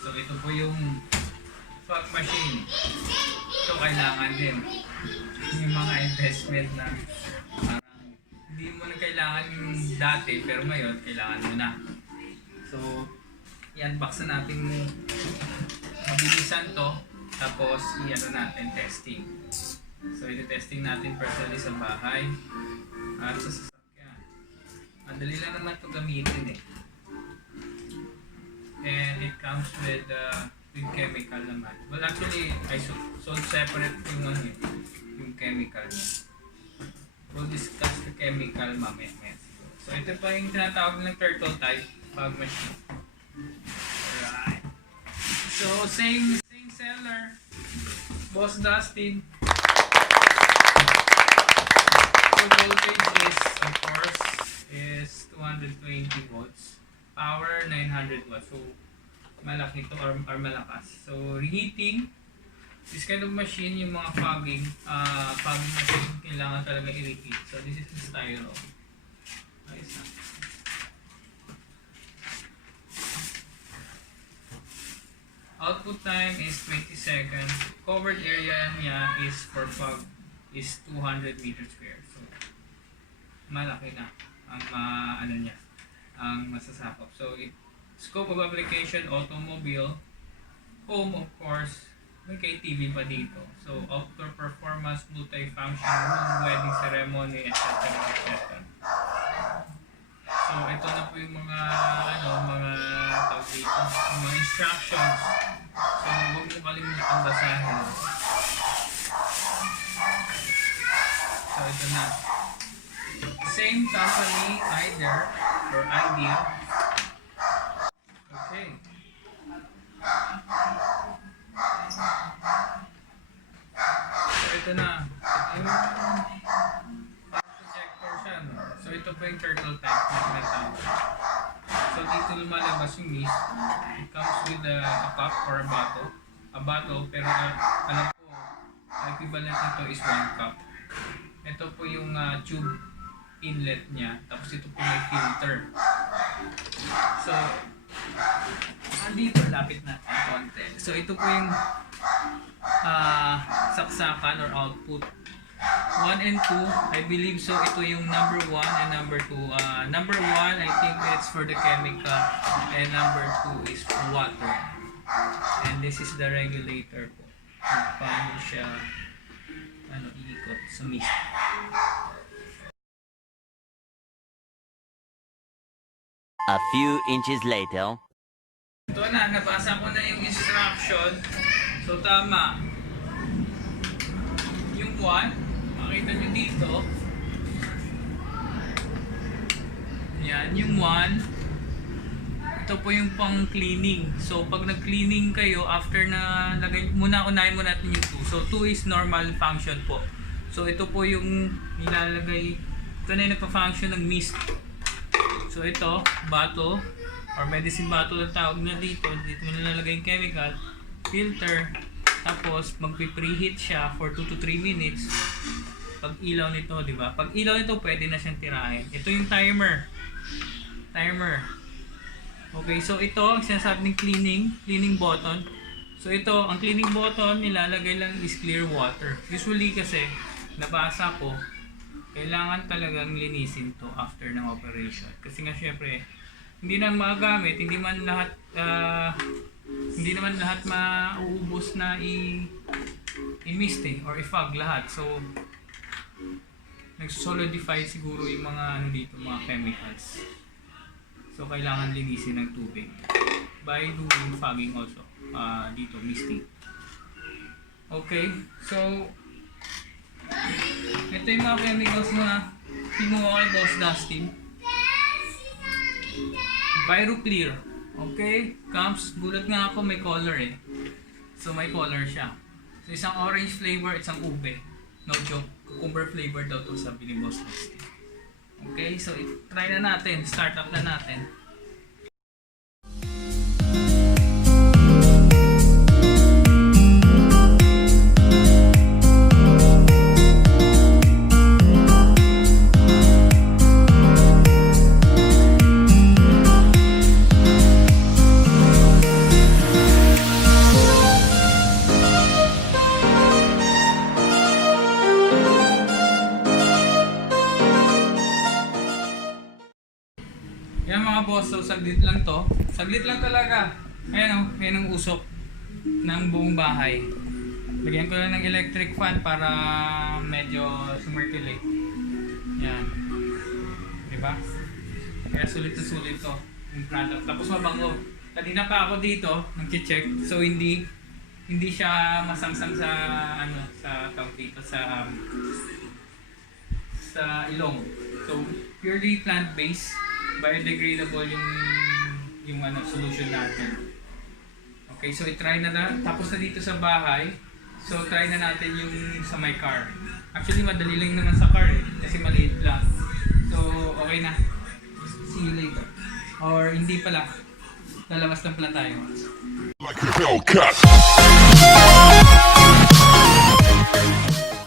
So ito po yung fog machine. So kailangan din yung mga investment na parang hindi mo na kailangan yung dati pero ngayon kailangan mo na. So i-unbox na natin mo mabilisan to tapos i-ano natin testing. So i-testing natin personally sa bahay at sa sasakyan. Madali lang naman ito gamitin eh. And it comes with chemical naman. Well actually I sold separate yung ano yung chemical niya. We'll discuss the chemical mamaya. So ito pa yung tinatawag ng turtle type fog machine. Alright. So same seller, Boss Dustin. So voltage is of course is 220 volts. Power 900 watts. So malaki to or malakas. So reheating, this kind of machine, yung mga fogging machine, kailangan talaga i-reheat. So this is the styro. Ayos na. Output time is 20 seconds. Covered area niya is for fog is 200 meters square. So malaki na ang ano niya, ang masasakop. So scope of application, automobile, home of course, may KTV pa dito. So outdoor performance, multi-function room, wedding ceremony, etc. etc. So ito na po yung mga mga tawag dito, yung mga instructions. So huwag mo kalimutan basahin. So ito na. Same company, idea. Okay. So ito na. Projector siya, no? So ito po yung turtle type na metal. So dito lumalabas yung mist. It comes with a cup or a bottle. A bottle, pero alam ko, equivalent nito is 1 cup. Ito po yung tube inlet niya. Tapos ito po may filter. So, andito, lapit na konti. So ito po yung saksakan or output. 1 and 2, I believe so. Ito yung number 1 and number 2. Number 1, I think it's for the chemical, and number 2 is for water. And this is the regulator po. Kung paano siya iikot sa mist. A few inches later. Ito na, nabasa ko na yung instruction. So tama. Yung 1, makita nyo dito. Yan, yung 1. Ito po yung pang cleaning. So pag nag-cleaning kayo, after na unahin mo natin yung 2. So 2 is normal function po. So ito po yung nilalagay. Ito na yung nagpa-function ng mist. So ito, bottle or medicine bottle ang tawag na dito. Dito mo nilalagay yung chemical, filter, tapos magpi-preheat siya for 2 to 3 minutes. Pag ilaw nito, di ba? Pag ilaw nito, pwede na siyang tirahin. Ito yung timer. Okay, so ito ang sinasabi ng cleaning button. So ito, ang cleaning button nilalagay lang is clear water. Usually kasi nabasa ko, kailangan talagang linisin to after ng operation. Kasi nga syempre, hindi na magagamit, hindi naman lahat mauubos na i-mist or i-fog lahat. So, nag-solidify siguro yung mga dito, mga chemicals. So, kailangan linisin ng tubig by doing fogging also. Dito, misting. Okay, so ito yung mga chemicals na kinuha kay Boss Dustin. Clear. Okay? Comes, gulat nga ako may color eh. So may color siya. So isang orange flavor, isang ube. No joke. Cucumber flavor daw to sabi ni Boss Dustin. Okay? So try na natin. Start up na natin. boss, so saglit lang to. Saglit lang talaga. Ayan o, ayan ang usok ng buong bahay. Lagyan ko lang ng electric fan para medyo sumirculate. Yan. Diba? Kaya sulit na sulit to. Yung product. Tapos mabango. Kanina pa ako dito, nag-check. So hindi siya masangsang sa sa tawag dito sa ilong. So purely plant-based, biodegradable yung solution natin. Okay, so i-try na tapos na dito sa bahay. So try na natin yung sa my car. Actually madali lang naman sa car kasi maliit lang. So okay na. See you later. Or hindi pala. Lalabas lang pala tayo. Like a Hellcat.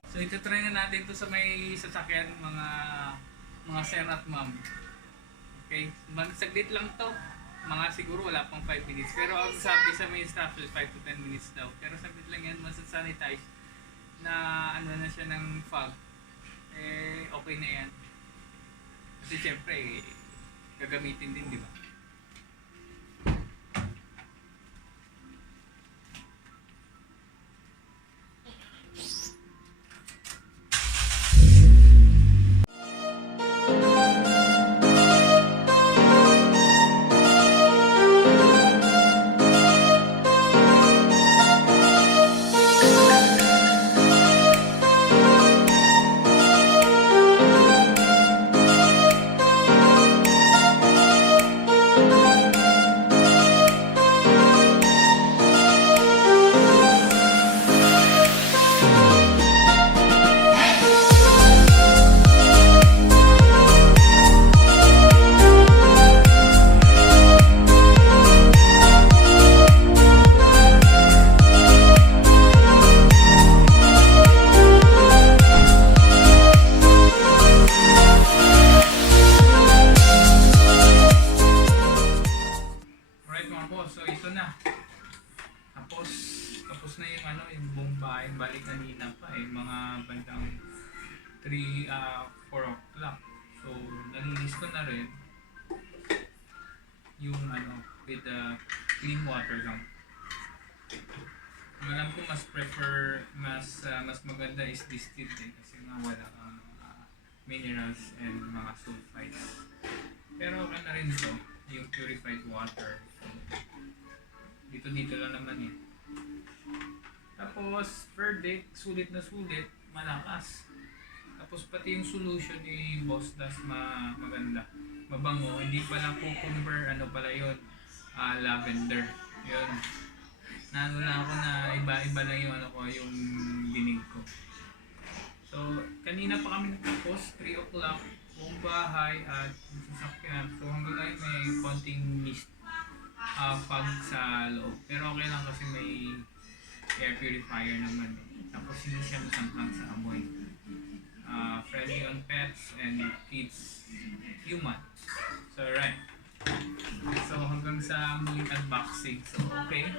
So ito-try na natin to sa may sasakyan mga sir at ma'am. Okay, saglit lang to. Mga siguro wala pang 5 minutes. Pero ang sabi sa may instructions 5 to 10 minutes daw. Pero saglit lang yan, masasanitize na na siya ng fog. Okay na yan. Kasi syempre, gagamitin din, di ba? Tapos na yung buong bahay, balik kanina pa mga bandang 4 o'clock. So nalinis ko na rin yung with clean water lang. Alam ko mas maganda is distilled kasi nga wala kang minerals and mga sulfites. Pero okay na rin ito, yung purified water. So, dito lang naman eh. Tapos verdict, sulit na sulit, malakas. Tapos pati yung solution ni Boss Das maganda, mabango, hindi pala cucumber, pala yun, lavender. Yun. Naano ako na iba lang yung yung dinig ko. So kanina pa kami nagtapos, 3 o'clock, buong bahay at sasakyan. So hanggang ngayon may konting mist, fog sa loob. Pero okay lang kasi may air purifier naman. Tapos hindi siya masanghang sa amoy. Friendly on pets and kids, human. So right. So hanggang sa muling unboxing. So okay.